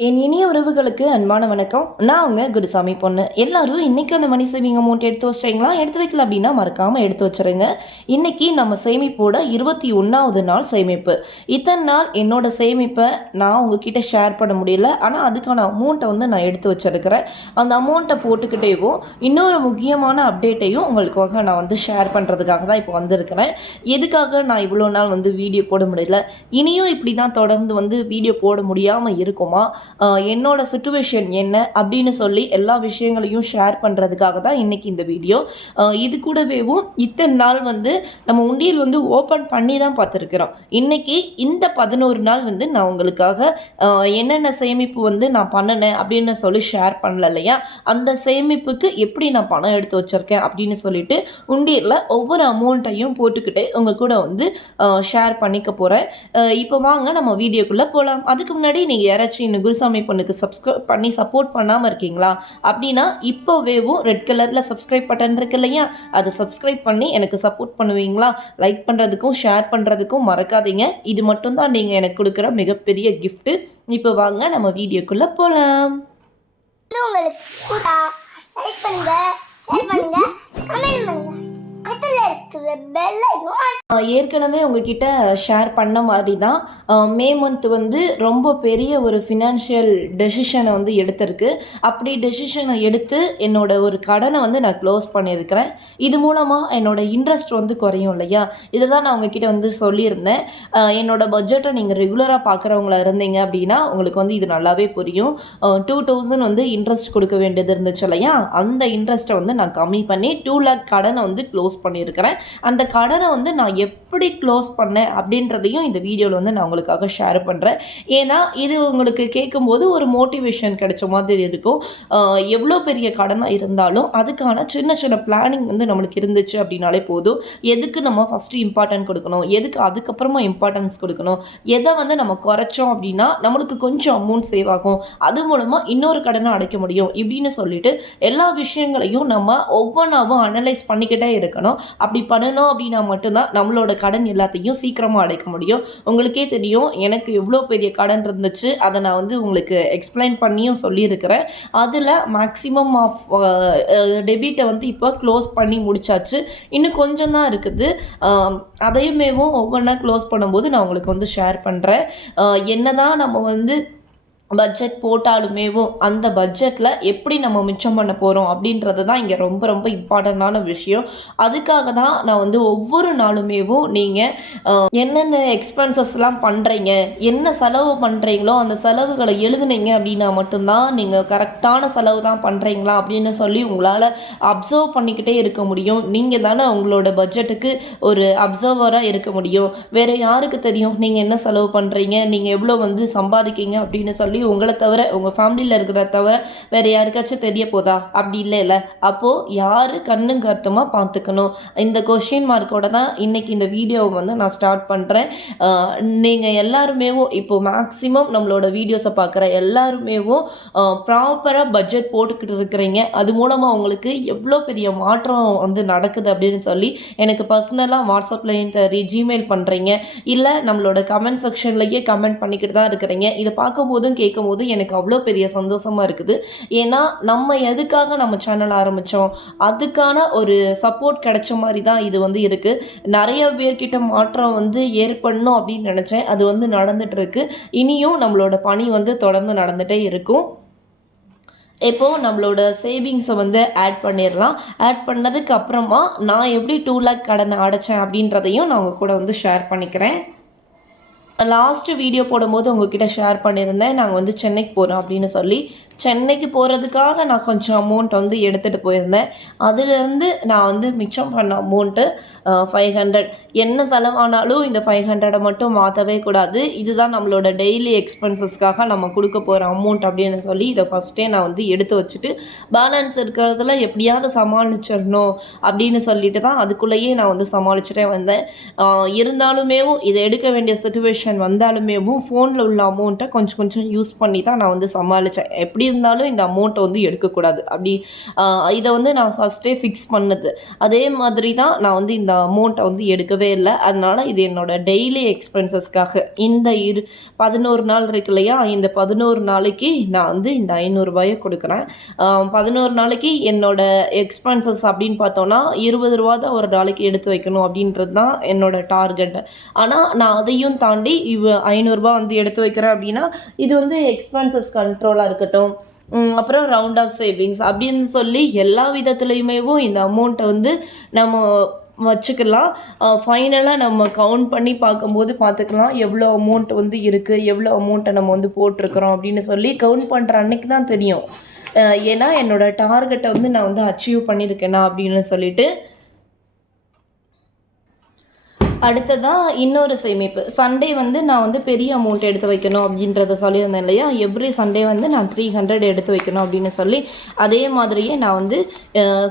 என் இனிய உறவுகளுக்கு அன்பான வணக்கம். நான் அவங்க குருசாமி பொண்ணு. எல்லாரும் இன்னைக்கான மணி சேவிங் அமௌண்ட் எடுத்து வச்சிட்டீங்களா? எடுத்து வைக்கல அப்படின்னா மறக்காமல் எடுத்து வச்சிருங்க. இன்றைக்கி நம்ம சேமிப்போட இருபத்தி ஒன்றாவது நாள் சேமிப்பு. இத்தனை நாள் என்னோட சேமிப்பை நான் உங்ககிட்ட ஷேர் பண்ண முடியல. ஆனால் அதுக்கான அமௌண்ட்டை வந்து நான் எடுத்து வச்சிருக்கிறேன். அந்த அமௌண்ட்டை போட்டுக்கிட்டேவும் இன்னொரு முக்கியமான அப்டேட்டையும் உங்களுக்காக நான் வந்து ஷேர் பண்ணுறதுக்காக தான் இப்போ வந்திருக்கிறேன். எதுக்காக நான் இவ்வளோ நாள் வந்து வீடியோ போட முடியல? இனியும் இப்படி தான் தொடர்ந்து வந்து வீடியோ போட முடியாமல் இருக்குமா? என்னோட சுச்சுவேஷன் என்ன அப்படின்னு சொல்லி எல்லா விஷயங்களையும் ஷேர் பண்ணுறதுக்காக தான் இன்றைக்கி இந்த வீடியோ இது கூடவேவும் இத்தனை நாள் வந்து நம்ம உண்டியல் வந்து ஓப்பன் பண்ணி தான் பார்த்துருக்குறோம். இன்னைக்கு இந்த பதினோரு நாள் வந்து நான் உங்களுக்காக என்னென்ன சேமிப்பு வந்து நான் பண்ணினேன் அப்படின்னு சொல்லி ஷேர் பண்ணல இல்லையா? அந்த சேமிப்புக்கு எப்படி நான் பணம் எடுத்து வச்சுருக்கேன் அப்படின்னு சொல்லிட்டு உண்டியலில் ஒவ்வொரு அமௌண்ட்டையும் போட்டுக்கிட்டு உங்கள் கூட வந்து ஷேர் பண்ணிக்க போகிறேன் இப்போ வாங்க நம்ம வீடியோக்குள்ளே போகலாம் அதுக்கு முன்னாடி நீங்கள் யாராச்சும் இன்னும் குருசாமி பொண்ணுக்கு சப்ஸ்கிரைப் பண்ணி சப்போர்ட் பண்ணாமல் இருக்கீங்களா? அப்படின்னா இப்போவேவும் ரெட் கலரில் சப்ஸ்கிரைப் பட்டன் இருக்கு இல்லையா? அதை சப்ஸ்கிரைப் பண்ணி எனக்கு சப்போர்ட் பண்ணுவீங்களா? லைக் பண்ணுறதுக்கும் ஷேர் பண்ணுறதுக்கும் மறக்காதீங்க. இது மட்டும்தான் நீங்கள் எனக்கு கொடுக்குற மிகப்பெரிய கிஃப்ட்டு இப்போ வாங்க நம்ம வீடியோக்குள்ளே போகலாம் உங்களுக்கு லைக் பண்ணுங்க ஷேர் பண்ணுங்க கமெண்ட் பண்ணுங்க. இருக்கிற ஏற்கனவே உங்ககிட்ட ஷேர் பண்ண மாதிரி தான் மே மந்த் வந்து ரொம்ப பெரிய ஒரு ஃபினான்ஷியல் டெசிஷனை வந்து எடுத்திருக்கு. அப்படி டெசிஷனை எடுத்து என்னோட ஒரு கடனை வந்து நான் க்ளோஸ் பண்ணியிருக்கிறேன். இது மூலமாக என்னோட இன்ட்ரெஸ்ட் வந்து குறையும் இல்லையா? இதை தான் நான் உங்ககிட்ட வந்து சொல்லியிருந்தேன். என்னோட பட்ஜெட்டை நீங்கள் ரெகுலராக பார்க்குறவங்களா இருந்தீங்க அப்படின்னா உங்களுக்கு வந்து இது நல்லாவே புரியும். டூ தௌசண்ட் வந்து இன்ட்ரெஸ்ட் கொடுக்க வேண்டியது இருந்துச்சு இல்லையா? அந்த இன்ட்ரெஸ்ட்டை வந்து நான் கம்மி பண்ணி டூ லேக் கடனை வந்து க்ளோஸ் பண்ணியிருக்கேன். பண்ணியிருக்கிறேன் அந்த கடனை வந்து நான் எப்படி க்ளோஸ் பண்ணேன் அப்படின்றதையும் இந்த வீடியோவில் வந்து நான் உங்களுக்காக ஷேர் பண்ணுறேன் ஏன்னா இது உங்களுக்கு கேட்கும்போது ஒரு மோட்டிவேஷன் கிடைச்ச மாதிரி இருக்கும். எவ்வளோ பெரிய கடனாக இருந்தாலும் அதுக்கான சின்ன சின்ன பிளானிங் வந்து நம்மளுக்கு இருந்துச்சு அப்படின்னாலே போதும். எதுக்கு நம்ம ஃபஸ்ட்டு இம்பார்ட்டன்ட் கொடுக்கணும்? எதுக்கு அதுக்கப்புறமா இம்பார்ட்டன்ஸ் கொடுக்கணும்? எதை வந்து நம்ம குறைச்சோம் அப்படின்னா நம்மளுக்கு கொஞ்சம் அமௌண்ட் சேவ் ஆகும். அது மூலமாக இன்னொரு கடனை அடைக்க முடியும். இப்படின்னு சொல்லிட்டு எல்லா விஷயங்களையும் நம்ம ஒவ்வொன்றாவும் அனலைஸ் பண்ணிக்கிட்டே இருக்கணும். அப்படி பண்ணணும் அப்படின்னா மட்டும்தான் நம்மளோட கடன் எல்லாத்தையும் சீக்கிரமாக அடைக்க முடியும். உங்களுக்கே தெரியும் எனக்கு எவ்வளோ பெரிய கடன் இருந்துச்சு அதை நான் வந்து உங்களுக்கு எக்ஸ்பிளைன் பண்ணியும் சொல்லியிருக்கிறேன். அதில் மேக்ஸிமம் ஆஃப் டெபிட்டை வந்து இப்போ க்ளோஸ் பண்ணி முடிச்சாச்சு. இன்னும் கொஞ்சம் தான் இருக்குது. அதையுமேவும் ஒவ்வொன்றா க்ளோஸ் பண்ணும்போது நான் உங்களுக்கு வந்து ஷேர் பண்ணுறேன் என்ன தான் நம்ம வந்து பட்ஜெட் போட்டாலுமேவும் அந்த பட்ஜெட்டில் எப்படி நம்ம மிச்சம் பண்ண போகிறோம் அப்படின்றது தான் இங்கே ரொம்ப ரொம்ப இம்பார்ட்டண்ட்டான விஷயம். அதுக்காக தான் நான் வந்து ஒவ்வொரு நாளுமேவும் நீங்கள் என்னென்ன எக்ஸ்பென்சஸ்லாம் பண்ணுறீங்க என்ன செலவு பண்ணுறீங்களோ அந்த செலவுகளை எழுதுனீங்க அப்படின்னா மட்டும்தான் நீங்கள் கரெக்டான செலவு தான் பண்ணுறீங்களா அப்படின்னு சொல்லி உங்களால் அப்சர்வ் பண்ணிக்கிட்டே இருக்க முடியும். நீங்கள் தானே உங்களோட பட்ஜெட்டுக்கு ஒரு அப்சர்வராக இருக்க முடியும். வேறு யாருக்கு தெரியும் நீங்கள் என்ன செலவு பண்ணுறீங்க நீங்கள் எவ்வளோ வந்து சம்பாதிக்கீங்க அப்படின்னு சொல்லி உங்களை தவிர உங்கள் ஃபேமிலியில் இருக்கிற தவிர வேறு யாருக்காச்சும் தெரிய போதா? அப்படி இல்லை இல்லை. அப்போது யார் கண்ணும் கருத்துமாக பார்த்துக்கணும் இந்த கொஷின் மார்க்கோட தான் இன்றைக்கி இந்த வீடியோவை வந்து நான் ஸ்டார்ட் பண்ணுறேன் நீங்கள் எல்லாருமேவும் இப்போது மேக்ஸிமம் நம்மளோட வீடியோஸை பார்க்குற எல்லாருமேவும் ப்ராப்பராக பட்ஜெட் போட்டுக்கிட்டு இருக்கிறீங்க. அது மூலமாக உங்களுக்கு எவ்வளோ பெரிய மாற்றம் வந்து நடக்குது அப்படின்னு சொல்லி எனக்கு பர்சனலாக வாட்ஸ்அப்பில் தரி ஜிமெயில் பண்ணுறீங்க இல்லை நம்மளோட கமெண்ட் செக்ஷன்லேயே கமெண்ட் பண்ணிக்கிட்டு தான் இருக்கிறீங்க. இதை பார்க்கும்போதும் கேட்கும்போதும் எனக்கு அவ்வளோ பெரிய சந்தோஷமாக இருக்குது. ஏன்னா நம்ம எதுக்காக நம்ம சேனல் ஆரம்பித்தோம் அதுக்கான ஒரு சப்போர்ட் கிடைச்ச மாதிரி தான் இது வந்து இருக்குது நிறைய பேர்கிட்ட மாற்றம் வந்து ஏற்படணும் அப்படின்னு நினச்சேன். அது வந்து நடந்துட்டு இருக்கு இனியும் நம்மளோட பணி வந்து தொடர்ந்து நடந்துகிட்டே இருக்கும். இப்போது நம்மளோட சேவிங்ஸை வந்து ஆட் பண்ணிடலாம். ஆட் பண்ணதுக்கு அப்புறமா நான் எப்படி டூ லேக் கடனை அடைச்சேன் அப்படின்றதையும் நான் உங்கள் கூட வந்து ஷேர் பண்ணிக்கிறேன். லாஸ்ட்டு வீடியோ போடும்போது உங்ககிட்ட ஷேர் பண்ணியிருந்தேன். நாங்கள் வந்து சென்னைக்கு போகிறோம் அப்படின்னு சொல்லி. சென்னைக்கு போகிறதுக்காக நான் கொஞ்சம் அமௌண்ட் வந்து எடுத்துகிட்டு போயிருந்தேன். அதுலேருந்து நான் வந்து மிச்சம் பண்ண அமௌண்ட்டு ஃபைவ் ஹண்ட்ரட் என்ன செலவானாலும் இந்த ஃபைவ் ஹண்ட்ரடை மட்டும் மாற்றவே கூடாது. இதுதான் நம்மளோட டெய்லி எக்ஸ்பென்சஸ்க்காக நம்ம கொடுக்க போகிற அமௌண்ட் அப்படின்னு சொல்லி இதை ஃபஸ்ட்டே நான் வந்து எடுத்து வச்சுட்டு பேலன்ஸ் இருக்கிறதுல எப்படியாவது சமாளிச்சிடணும் அப்படின்னு சொல்லிட்டு தான் அதுக்குள்ளேயே நான் வந்து சமாளிச்சுட்டே வந்தேன். இருந்தாலுமேவும் இதை எடுக்க வேண்டிய சுச்சுவேஷன் வந்தாலுமேவும் ஃபோனில் உள்ள அமௌண்ட்டை கொஞ்சம் கொஞ்சம் யூஸ் பண்ணி தான் நான் வந்து சமாளித்தேன் எப்படி இருந்தாலும் இந்த அமௌண்ட்டை வந்து எடுக்கக்கூடாது. அப்படி இதை வந்து நான் ஃபஸ்ட்டே ஃபிக்ஸ் பண்ணது. அதே மாதிரி தான் நான் வந்து இந்த அமௌண்ட்டை வந்து எடுக்கவே இல்லை. அதனால் இது என்னோட டெய்லி எக்ஸ்பென்சஸ்க்காக இந்த இரு பதினோரு நாள் இருக்கு இல்லையா? இந்த பதினோரு நாளைக்கு நான் வந்து இந்த ஐநூறுரூபாயை கொடுக்குறேன். பதினோரு நாளைக்கு என்னோட எக்ஸ்பென்சஸ் அப்படின்னு பார்த்தோன்னா இருபது ரூபா தான் ஒரு நாளைக்கு எடுத்து வைக்கணும் அப்படின்றது தான் என்னோட டார்கெட் ஆனால் நான் அதையும் தாண்டி இவ ஐநூறுரூபா வந்து எடுத்து வைக்கிறேன் அப்படின்னா இது வந்து எக்ஸ்பென்சஸ் கண்ட்ரோலாக இருக்கட்டும். அப்புறம் ரவுண்ட் ஆஃப் சேவிங்ஸ் அப்படின்னு சொல்லி எல்லா விதத்துலையுமேவும் இந்த அமௌண்ட்டை வந்து நம்ம வச்சுக்கலாம். ஃபைனலாக நம்ம கவுண்ட் பண்ணி பார்க்கும்போது பார்த்துக்கலாம். எவ்வளோ அமௌண்ட் வந்து இருக்குது எவ்வளோ அமௌண்ட்டை நம்ம வந்து போட்டிருக்கிறோம் அப்படின்னு சொல்லி கவுண்ட் பண்ணுற அன்னைக்கு தான் தெரியும். ஏன்னா என்னோடய டார்கெட்டை வந்து நான் வந்து அச்சீவ் பண்ணியிருக்கேனா அப்படின்னு சொல்லிட்டு அடுத்ததாக இன்னொரு சேமிப்பு. சண்டே வந்து நான் வந்து பெரிய அமௌண்ட் எடுத்து வைக்கணும் அப்படின்றத சொல்லியிருந்தேன் இல்லையா? எவ்ரி சண்டே வந்து நான் த்ரீ ஹண்ட்ரட் எடுத்து வைக்கணும் அப்படின்னு சொல்லி அதே மாதிரியே நான் வந்து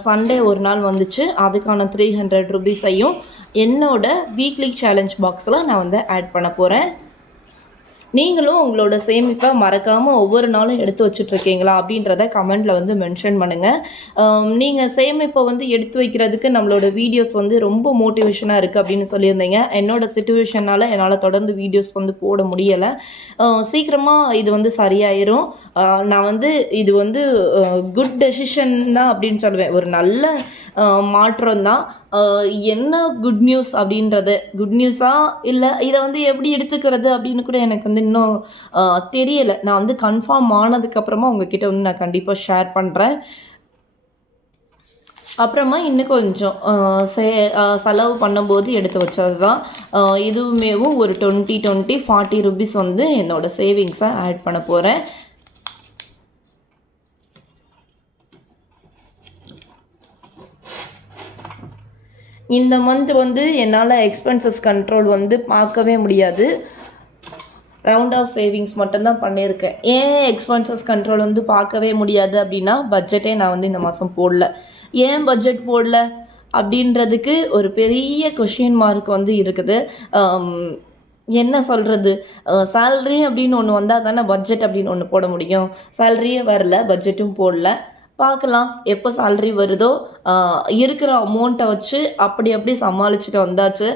சண்டே ஒரு நாள் வந்துச்சு. அதுக்கான த்ரீ ஹண்ட்ரட் ருபீஸையும் என்னோட வீக்லி சேலஞ்ச் பாக்ஸில் நான் வந்து ஆட் பண்ண போகிறேன் நீங்களும் உங்களோட சேமிப்பை மறக்காமல் ஒவ்வொரு நாளும் எடுத்து வச்சுட்ருக்கீங்களா அப்படின்றத கமெண்டில் வந்து மென்ஷன் பண்ணுங்கள் நீங்கள் சேமிப்பை வந்து எடுத்து வைக்கிறதுக்கு நம்மளோட வீடியோஸ் வந்து ரொம்ப மோட்டிவேஷனாக இருக்குது அப்படின்னு சொல்லியிருந்தீங்க. என்னோட சுச்சுவேஷனால் என்னால் தொடர்ந்து வீடியோஸ் வந்து போட முடியலை. சீக்கிரமாக இது வந்து சரியாயிரும். நான் வந்து இது வந்து குட் டெசிஷன் தான் அப்படின்னு சொல்லுவேன். ஒரு நல்ல மாற்றம் தான் என்ன குட் நியூஸ் அப்படின்றது? குட் நியூஸா இல்லை இதை வந்து எப்படி எடுத்துக்கிறது அப்படின்னு கூட எனக்கு வந்து இன்னும் தெரியலை. நான் வந்து கன்ஃபார்ம் ஆனதுக்கப்புறமா உங்ககிட்ட வந்து நான் கண்டிப்பாக ஷேர் பண்ணுறேன் அப்புறமா இன்னும் கொஞ்சம் சே செலவு பண்ணும்போது எடுத்து வச்சது தான் இதுவுமேவும் ஒரு டுவெண்ட்டி டுவெண்ட்டி ஃபார்ட்டி ருபீஸ் வந்து என்னோட சேவிங்ஸை ஆட் பண்ண போகிறேன் இந்த மந்த் வந்து என்னால் எக்ஸ்பென்சஸ் கண்ட்ரோல் வந்து பார்க்கவே முடியாது. ரவுண்ட் ஆஃப் சேவிங்ஸ் மட்டும்தான் பண்ணியிருக்கேன். ஏன் எக்ஸ்பென்சஸ் கண்ட்ரோல் வந்து பார்க்கவே முடியாது அப்படின்னா பட்ஜெட்டே நான் வந்து இந்த மாதம் போடல. ஏன் பட்ஜெட் போடல? அப்படின்றதுக்கு ஒரு பெரிய கொஷின் மார்க் வந்து இருக்குது. என்ன சொல்கிறது சேல்ரி அப்படின்னு ஒன்று வந்தால் தானே பட்ஜெட் அப்படின்னு ஒன்று போட முடியும். சேல்ரியே வரல பட்ஜெட்டும் போடல. பார்க்கலாம் எப்போ சேல்ரி வருதோ இருக்கிற அமௌண்ட்டை வச்சு அப்படி அப்படி சமாளிச்சுட்டு வந்தாச்சு.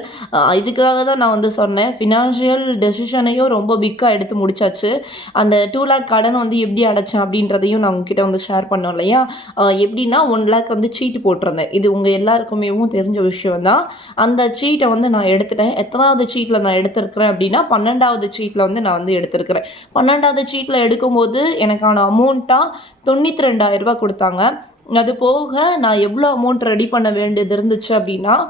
இதுக்காக தான் நான் வந்து சொன்னேன். ஃபினான்ஷியல் டெசிஷனையும் ரொம்ப பிக்காக எடுத்து முடிச்சாச்சு. அந்த டூ லேக் கடனை வந்து எப்படி அடைச்சேன் அப்படின்றதையும் நான் உங்ககிட்ட வந்து ஷேர் பண்ணோம் இல்லையா? எப்படின்னா ஒன் லேக் வந்து சீட்டு போட்டிருந்தேன். இது உங்கள் எல்லாருக்குமே தெரிஞ்ச விஷயம் தான். அந்த சீட்டை வந்து நான் எடுத்துட்டேன். எத்தனாவது சீட்டில் நான் எடுத்திருக்கிறேன் அப்படின்னா பன்னெண்டாவது சீட்டில் வந்து நான் வந்து எடுத்திருக்கிறேன். பன்னெண்டாவது சீட்டில் எடுக்கும்போது எனக்கான அமௌண்ட்டாக தொண்ணூற்றி ரெண்டாயிரரூபா கொடுத்து கொடுத்தாங்க. அது போக நான் எவ்வளோ அமௌண்ட் ரெடி பண்ண வேண்டியது இருந்துச்சு அப்படின்னா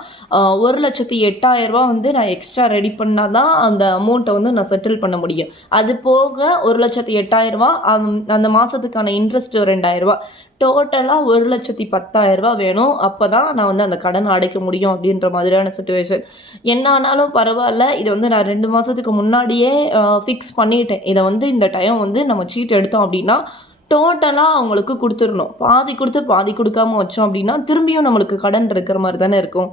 ஒரு லட்சத்தி எட்டாயிரரூபா வந்து நான் எக்ஸ்ட்ரா ரெடி பண்ணால் தான் அந்த அமௌண்ட்டை வந்து நான் செட்டில் பண்ண முடியும். அது போக ஒரு லட்சத்தி எட்டாயிரரூபா அந்த- மாதத்துக்கான இன்ட்ரெஸ்ட் ரெண்டாயிரரூபா டோட்டலாக ஒரு லட்சத்தி பத்தாயிரரூபா வேணும். அப்போ தான் நான் வந்து அந்த கடனை அடைக்க முடியும் அப்படின்ற மாதிரியான சுச்சுவேஷன் என்ன ஆனாலும் பரவாயில்ல. இதை வந்து நான் ரெண்டு மாதத்துக்கு முன்னாடியே ஃபிக்ஸ் பண்ணிட்டேன். இதை வந்து இந்த டைம் வந்து நம்ம சீட் எடுத்தோம் அப்படின்னா டோட்டலாக அவங்களுக்கு கொடுத்துடணும். பாதி கொடுத்து பாதி கொடுக்காம வச்சோம் அப்படின்னா திரும்பியும் நம்மளுக்கு கடன் இருக்கிற மாதிரி தானே இருக்கும்.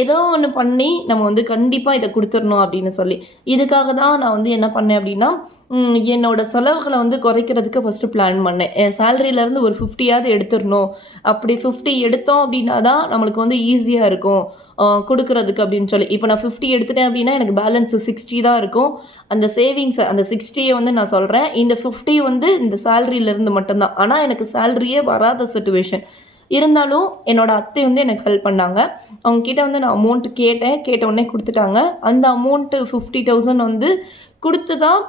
ஏதோ ஒன்று பண்ணி நம்ம வந்து கண்டிப்பாக இதை கொடுத்துடணும் அப்படின்னு சொல்லி. இதுக்காக தான் நான் வந்து என்ன பண்ணேன் அப்படின்னா என்னோடய செலவுகளை வந்து குறைக்கிறதுக்கு ஃபஸ்ட்டு பிளான் பண்ணேன். என் சேலரியிலேருந்து ஒரு ஃபிஃப்டியாவது எடுத்துடணும். அப்படி ஃபிஃப்டி எடுத்தோம் அப்படின்னா தான் நம்மளுக்கு வந்து ஈஸியாக இருக்கும். கொடுக்குறதுக்கு அப்படின்னு சொல்லி. இப்போ நான் ஃபிஃப்டி எடுத்துட்டேன் அப்படின்னா எனக்கு பேலன்ஸ் சிக்ஸ்டி தான் இருக்கும். அந்த சேவிங்ஸை அந்த சிக்ஸ்டியை வந்து நான் சொல்கிறேன் இந்த ஃபிஃப்டி வந்து இந்த சேலரியிலேருந்து மட்டும்தான். ஆனால் எனக்கு சேலரியே வராத சுச்சுவேஷன் இருந்தாலும் என்னோடய அத்தை வந்து எனக்கு ஹெல்ப் பண்ணாங்க. அவங்கக்கிட்ட வந்து நான் அமௌண்ட்டு கேட்டேன். கேட்ட உடனே கொடுத்துட்டாங்க. அந்த அமௌண்ட்டு ஃபிஃப்டி தௌசண்ட் வந்து கொடுத்து தான்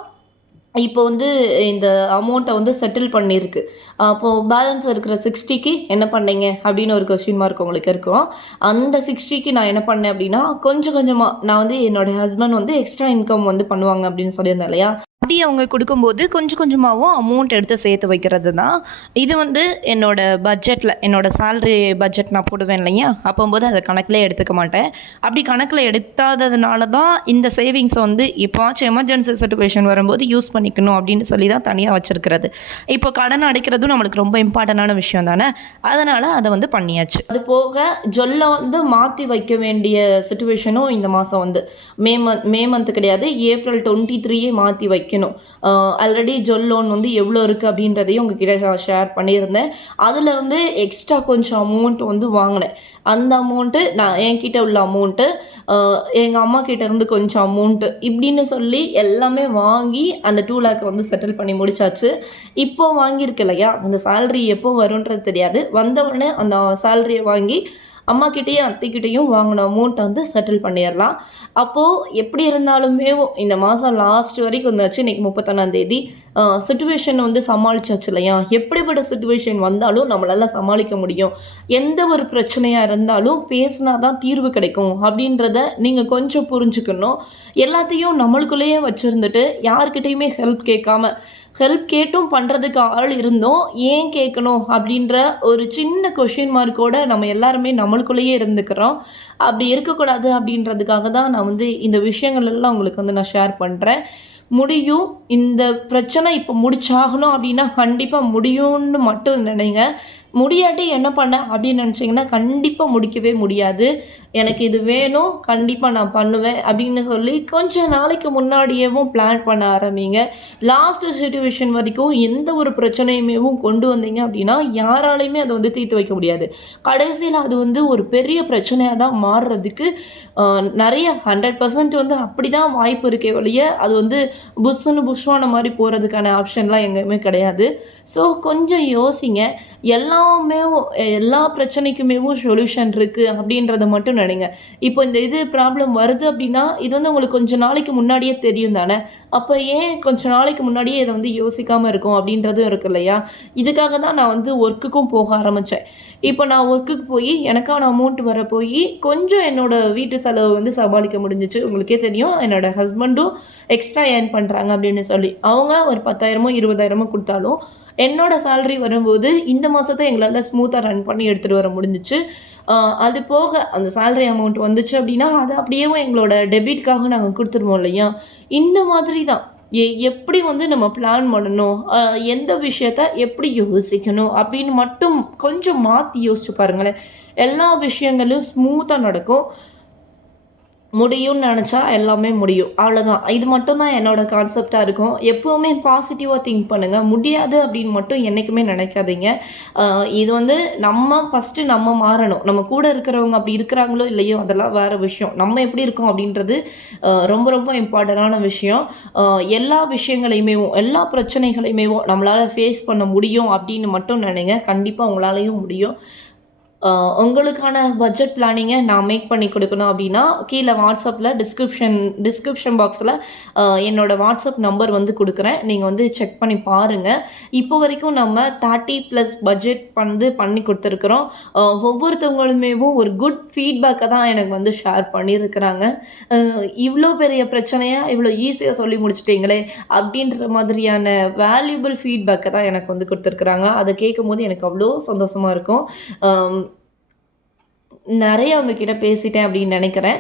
இப்போ வந்து இந்த அமௌண்ட்டை வந்து செட்டில் பண்ணியிருக்கு. அப்போது பேலன்ஸ் இருக்கிற சிக்ஸ்டிக்கு என்ன பண்ணீங்க? அப்படின்னு ஒரு கொஸ்டின் மார்க் உங்களுக்கு இருக்கும். அந்த சிக்ஸ்டிக்கு நான் என்ன பண்ணேன் அப்படின்னா கொஞ்சம் கொஞ்சமாக நான் வந்து என்னோடய ஹஸ்பண்ட் வந்து எக்ஸ்ட்ரா இன்கம் வந்து பண்ணுவாங்க அப்படின்னு சொல்லியிருந்தேன் இல்லையா? அப்படி அவங்க கொடுக்கும்போது கொஞ்சம் கொஞ்சமாகவும் அமௌண்ட் எடுத்து சேர்த்து வைக்கிறது தான் இது வந்து என்னோட பட்ஜெட்டில் என்னோட சேலரி பட்ஜெட் நான் போடுவேன் இல்லையா? அப்போம்போது அதை கணக்கில் எடுத்துக்க மாட்டேன். அப்படி கணக்கில் எடுத்தாததுனால தான் இந்த சேவிங்ஸை வந்து இப்போச்சும் எமர்ஜென்சி சுச்சுவேஷன் வரும்போது யூஸ் பண்ணிக்கணும் அப்படின்னு சொல்லி தான் தனியாக வச்சுருக்கிறது. இப்போ கடன் அடைக்கிறதும் நம்மளுக்கு ரொம்ப இம்பார்ட்டண்டான விஷயம் தானே? அதனால் அதை வந்து பண்ணியாச்சு. அது போக ஜொல்லை வந்து மாற்றி வைக்க வேண்டிய சுச்சுவேஷனும் இந்த மாதம் வந்து. மே மந்த் மே மந்த் கிடையாது ஏப்ரல் டுவெண்ட்டி த்ரீயே மாற்றி வைக்க வைக்கணும். ஆல்ரெடி ஜொல் லோன் வந்து எவ்வளோ இருக்குது அப்படின்றதையும் உங்ககிட்ட ஷேர் பண்ணியிருந்தேன். அதுலேருந்து எக்ஸ்ட்ரா கொஞ்சம் அமௌண்ட் வந்து வாங்கினேன். அந்த அமௌண்ட்டு நான் என்கிட்ட உள்ள அமௌண்ட்டு எங்கள் அம்மா கிட்டேருந்து கொஞ்சம் அமௌண்ட்டு இப்படின்னு சொல்லி எல்லாமே வாங்கி அந்த டூ லேக்கை வந்து செட்டில் பண்ணி முடிச்சாச்சு. இப்போ வாங்கியிருக்கு இல்லையா? அந்த சேல்ரி எப்போ வரும்ன்றது தெரியாது. வந்த உடனே அந்த சேல்ரியை வாங்கி அம்மா கிட்டேயும் அத்தைக்கிட்டேயும் வாங்கின அமௌண்ட்டை வந்து செட்டில் பண்ணிடலாம். அப்போது எப்படி இருந்தாலுமே இந்த மாதம் லாஸ்ட் வரைக்கும் வந்தாச்சு இன்றைக்கி முப்பத்தொன்னாந்தேதி சுச்சுவேஷன் வந்து சமாளிச்சாச்சு இல்லையா? எப்படிப்பட்ட சுச்சுவேஷன் வந்தாலும் நம்மளால் சமாளிக்க முடியும். எந்த ஒரு பிரச்சனையாக இருந்தாலும் பேசினா தான் தீர்வு கிடைக்கும். அப்படின்றத நீங்கள் கொஞ்சம் புரிஞ்சுக்கணும். எல்லாத்தையும் நம்மளுக்குள்ளேயே வச்சுருந்துட்டு யார்கிட்டயுமே ஹெல்ப் கேட்காம ஹெல்ப் கேட்டும் பண்ணுறதுக்கு ஆள் இருந்தோம். ஏன் கேட்கணும்? அப்படின்ற ஒரு சின்ன கொஷின் மார்க்கோடு நம்ம எல்லாருமே நம்மளுக்குள்ளேயே இருந்துக்கிறோம். அப்படி இருக்கக்கூடாது அப்படின்றதுக்காக தான் நான் வந்து இந்த விஷயங்கள் எல்லாம் உங்களுக்கு வந்து நான் ஷேர் பண்ணுறேன் முடியும். இந்த பிரச்சனை இப்போ முடிச்சாகணும் அப்படின்னா கண்டிப்பாக முடியும்னு மட்டும் நினைங்க. முடியாட்டி என்ன பண்ண அப்படின்னு நினச்சிங்கன்னா கண்டிப்பாக முடிக்கவே முடியாது. எனக்கு இது வேணும் கண்டிப்பாக நான் பண்ணுவேன் அப்படின்னு சொல்லி கொஞ்சம் நாளைக்கு முன்னாடியேவும் பிளான் பண்ண ஆரம்பிங்க. லாஸ்ட்டு சுச்சுவேஷன் வரைக்கும் எந்த ஒரு பிரச்சனையுமேவும் கொண்டு வந்தீங்க அப்படின்னா யாராலையுமே அதை வந்து தீர்த்து வைக்க முடியாது. கடைசியில் அது வந்து ஒரு பெரிய பிரச்சனையாக தான் மாறுறதுக்கு நிறைய ஹண்ட்ரட் பர்சன்ட் வந்து அப்படி தான் வாய்ப்பு இருக்கே வழிய அது வந்து புஷ்ஷுன்னு புஷ்வான மாதிரி போகிறதுக்கான ஆப்ஷன்லாம் எங்கேயுமே கிடையாது. ஸோ கொஞ்சம் யோசிங்க. எல்லாமே எல்லா பிரச்சனைக்குமேவும் சொல்யூஷன் இருக்குது அப்படின்றத மட்டும் நினைங்க. இப்போ இந்த இது ப்ராப்ளம் வருது அப்படின்னா இது வந்து உங்களுக்கு கொஞ்ச நாளைக்கு முன்னாடியே தெரியும் தானே? அப்போ ஏன் கொஞ்ச நாளைக்கு முன்னாடியே இதை வந்து யோசிக்காமல் இருக்கும் அப்படின்றதும் இருக்கு இல்லையா? இதுக்காக தான் நான் வந்து ஒர்க்குக்கும் போக ஆரம்பித்தேன் இப்போ நான் ஒர்க்குக்கு போய் எனக்கான அமௌண்ட் வர போய் கொஞ்சம் என்னோட வீட்டு செலவு வந்து சமாளிக்க முடிஞ்சிச்சு. உங்களுக்கே தெரியும் என்னோட ஹஸ்பண்டும் எக்ஸ்ட்ரா ஏர்ன் பண்ணுறாங்க அப்படின்னு சொல்லி. அவங்க ஒரு பத்தாயிரமோ இருபதாயிரமோ கொடுத்தாலும் என்னோட சேலரி வரும்போது இந்த மாதத்தை எங்களால் ஸ்மூத்தாக ரன் பண்ணி எடுத்துகிட்டு வர முடிஞ்சிச்சு. அது போக அந்த சேலரி அமௌண்ட் வந்துச்சு அப்படின்னா அது அப்படியே எங்களோட டெபிட்காக நாங்கள் கொடுத்துருவோம் இல்லையா? இந்த மாதிரி தான். எ எப்படி வந்து நம்ம பிளான் பண்ணணும்? எந்த விஷயத்த எப்படி யோசிக்கணும்? அப்படின்னு மட்டும் கொஞ்சம் மாற்றி யோசிச்சு பாருங்களேன். எல்லா விஷயங்களும் ஸ்மூத்தாக நடக்கும். முடியும்னு நினச்சா எல்லாமே முடியும். அவ்வளோதான் இது மட்டும் தான் என்னோட கான்செப்டாக இருக்கும். எப்போவுமே பாசிட்டிவாக திங்க் பண்ணுங்கள் முடியாது அப்படின்னு மட்டும் என்றைக்குமே நினைக்காதீங்க. இது வந்து நம்ம ஃபஸ்ட்டு நம்ம மாறணும். நம்ம கூட இருக்கிறவங்க அப்படி இருக்கிறாங்களோ இல்லையோ அதெல்லாம் வேறு விஷயம். நம்ம எப்படி இருக்கோம் அப்படின்றது ரொம்ப ரொம்ப இம்பார்ட்டண்டான விஷயம். எல்லா விஷயங்களையுமே எல்லா பிரச்சனைகளையுமே நம்மளால் ஃபேஸ் பண்ண முடியும் அப்படின்னு மட்டும் நினைங்க. கண்டிப்பாக உங்களாலையும் முடியும். உங்களுக்கான பட்ஜெட் பிளானிங்கை நான் மேக் பண்ணி கொடுக்கணும் அப்படின்னா கீழே வாட்ஸ்அப்பில் டிஸ்கிரிப்ஷன் டிஸ்கிரிப்ஷன் பாக்ஸில் என்னோடய வாட்ஸ்அப் நம்பர் வந்து கொடுக்குறேன். நீங்கள் வந்து செக் பண்ணி பாருங்கள் இப்போ வரைக்கும் நம்ம தேர்ட்டி ப்ளஸ் பட்ஜெட் வந்து பண்ணி கொடுத்துருக்குறோம். ஒவ்வொருத்தவங்களுமேவும் ஒரு குட் ஃபீட்பேக்கை தான் எனக்கு வந்து ஷேர் பண்ணியிருக்கிறாங்க. இவ்வளோ பெரிய பிரச்சனையாக இவ்வளோ ஈஸியாக சொல்லி முடிச்சிட்டிங்களே அப்படின்ற மாதிரியான வேல்யூபிள் ஃபீட்பேக்கை தான் எனக்கு வந்து கொடுத்துருக்குறாங்க. அதை கேட்கும் போது எனக்கு அவ்வளோ சந்தோஷமாக இருக்கும். நிறைய அவங்கக்கிட்ட பேசிட்டேன் அப்படின்னு நினைக்கிறேன்.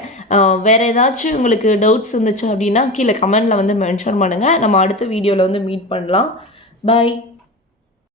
வேறு வேற ஏதாச்சும் உங்களுக்கு டவுட்ஸ் இருந்துச்சு அப்படின்னா கீழே கமெண்டில் வந்து மென்ஷன் பண்ணுங்கள் நம்ம அடுத்த வீடியோவில் வந்து மீட் பண்ணலாம். பாய்